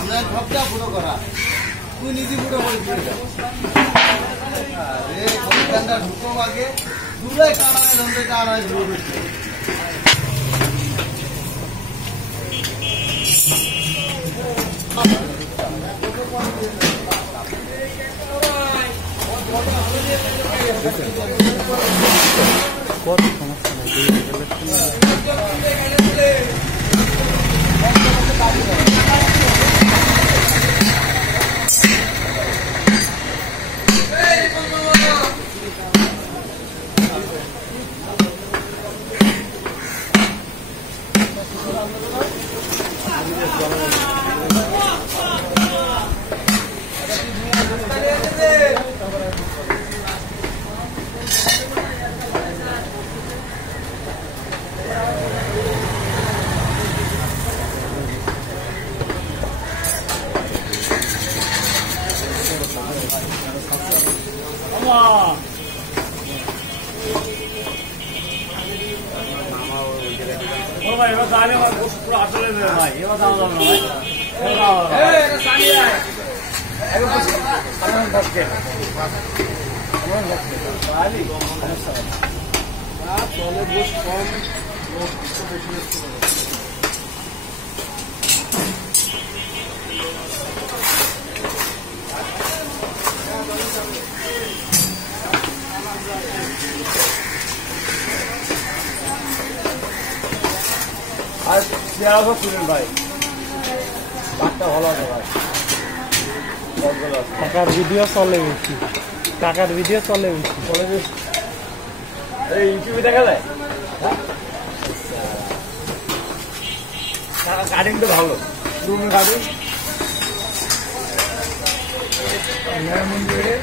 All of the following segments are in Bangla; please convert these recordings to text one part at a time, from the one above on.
আমরা সবটা পুরো করা তুই নিজে পুরো করে ঢুকো আগে দুলাই কারণে ধরতে টানা শুরু করছে আর পেঁয়াজও তুলেন ভাই ভাতটা ভালো আছে ভাই টাকার ভিডিও চলে বেশি টাকার ভিডিও চলে বেশি চলে বেশি এই ইউটিউবে দেখা যায় কাটিং তো ভালো রুমের কাটিং মন্দিরে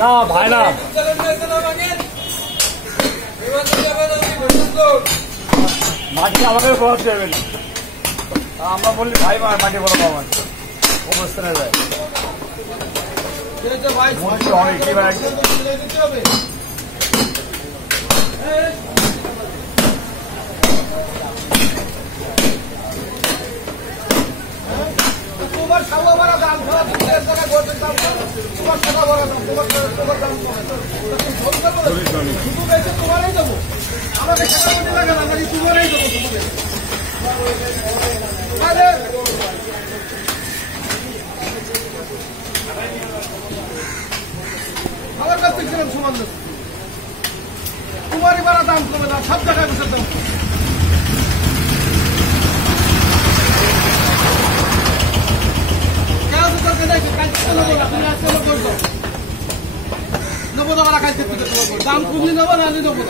না ভাই না মাটি আমাকে বড় দেবে না আমরা বললি ভাই মাটি বড় পাবো অবস্থানে যায় অনেক কি ভাই তোমার খাওয়া বড় দাম খাওয়া তোমার টাকা বড় দাম তোমার দাম শুধু বেশি তোমারই দেবো আমাকে টাকা দিতে লাগে না আমি তোমারই দেবো আমার কাছ থেকে ছিলাম সমান তোমারই বড় দাম কমে দাম সব জায়গায় বসে দাম নেবো না খাইতে দাম কমলে নেবো না আমি নেবো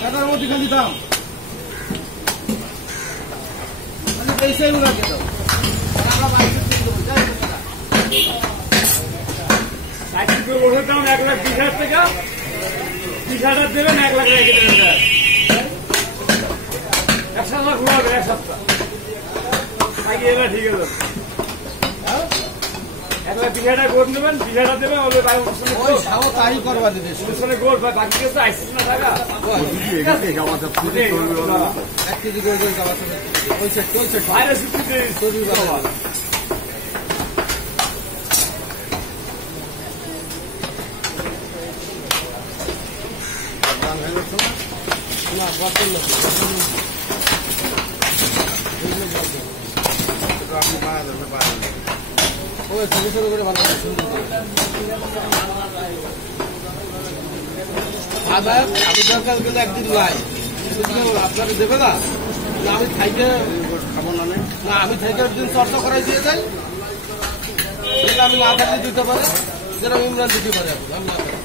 টাকার মধ্যে খালি দাম पैसे उड़ा के दो साइकिल पे उठाता हूँ 1,20,000 টাকা 30,000 देवे 1 लाख রেখে দেবেন স্যার 1 লাখ উড়াবে এক সপ্তাহ আগে এবার ঠিক আছে বিঘাটা গোট নেবেন, বিঘাটা দেবেন ওদের ভাই ওই খাও তাই করবা দিবে অনুষ্ঠানে গোট ভাই বাকি কিছু আইসিস না টাকা 1 কেজি করে খাওয়া ওই সেট বাইরে সুতিতে চর্বি বাবা না বটল না আপনি বানাতে ওই ছোট ছোট করে বানাতে আদা আমি দরকার কিন্তু একদিন লাই আপনাকে দেবে না আমি থাইকে খাবো না না আমি থাইকে একদিন চর্চা করাই দিয়ে যাই সেটা আমি না থাকলে দিতে পারে যেরকম ইমরান দিতে পারে আমি না থাকি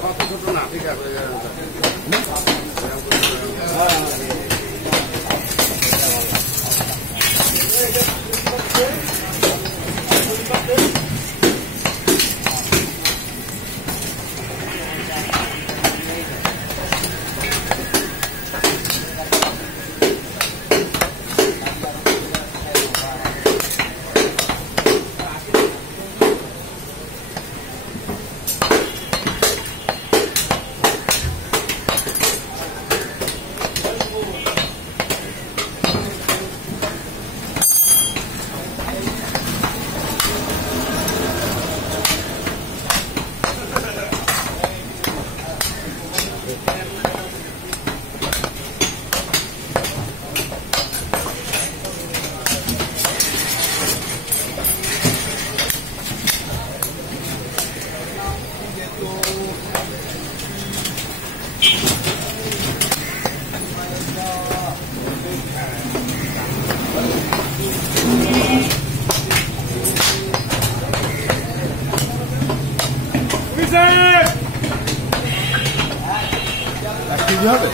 কত ছোট না ঠিক আছে হবে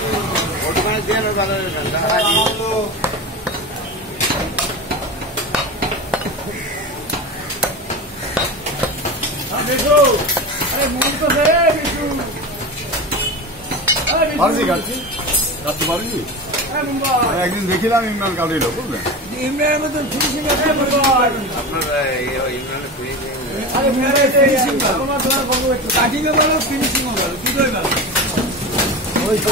ওখানে দিয়ে ভালো একদিন দেখিলাম ইমরান কাটিল বুঝলেন ইমরানের মতন ফিনিশিং কাটিংও ভালো ফিনিশিংও ভালো দুটোই ভালো ওই তো